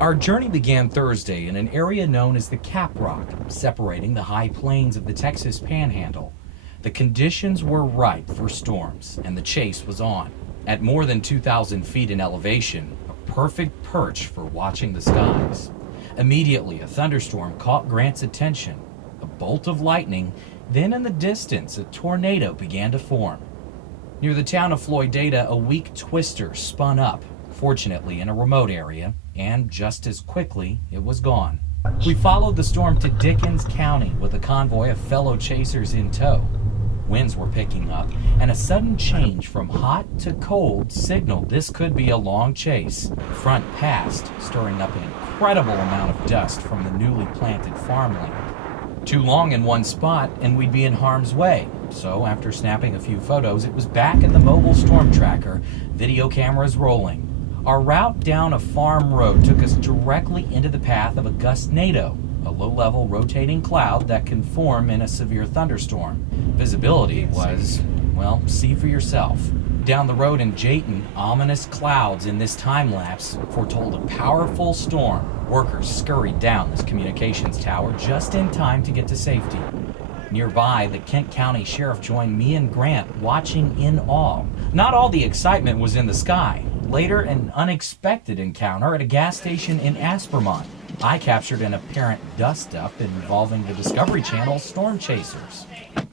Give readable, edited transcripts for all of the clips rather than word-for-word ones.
Our journey began Thursday in an area known as the Cap Rock, separating the high plains of the Texas Panhandle. The conditions were ripe for storms, and the chase was on. At more than 2,000 feet in elevation, a perfect perch for watching the skies. Immediately, a thunderstorm caught Grant's attention. A bolt of lightning, then in the distance, a tornado began to form. Near the town of Floydada, a weak twister spun up, fortunately in a remote area, and just as quickly, it was gone. We followed the storm to Dickens County with a convoy of fellow chasers in tow. Winds were picking up, and a sudden change from hot to cold signaled this could be a long chase. Front passed, stirring up an incredible amount of dust from the newly planted farmland. Too long in one spot, and we'd be in harm's way. So after snapping a few photos, it was back in the mobile storm tracker, video cameras rolling. Our route down a farm road took us directly into the path of a gustnado, a low-level rotating cloud that can form in a severe thunderstorm. Visibility was, well, see for yourself. Down the road in Jayton, ominous clouds in this time-lapse foretold a powerful storm. Workers scurried down this communications tower just in time to get to safety. Nearby, the Kent County Sheriff joined me and Grant, watching in awe. Not all the excitement was in the sky. Later, an unexpected encounter at a gas station in Aspermont. I captured an apparent dust-up involving the Discovery Channel's storm chasers.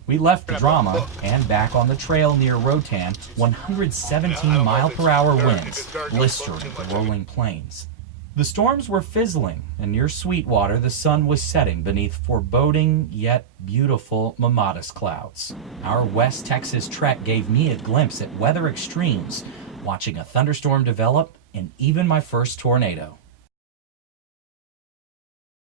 We left the drama and back on the trail near Rotan, 117-mile-per-hour winds, blistering the rolling plains. The storms were fizzling, and near Sweetwater the sun was setting beneath foreboding yet beautiful mammatus clouds. Our West Texas trek gave me a glimpse at weather extremes, watching a thunderstorm develop and even my first tornado.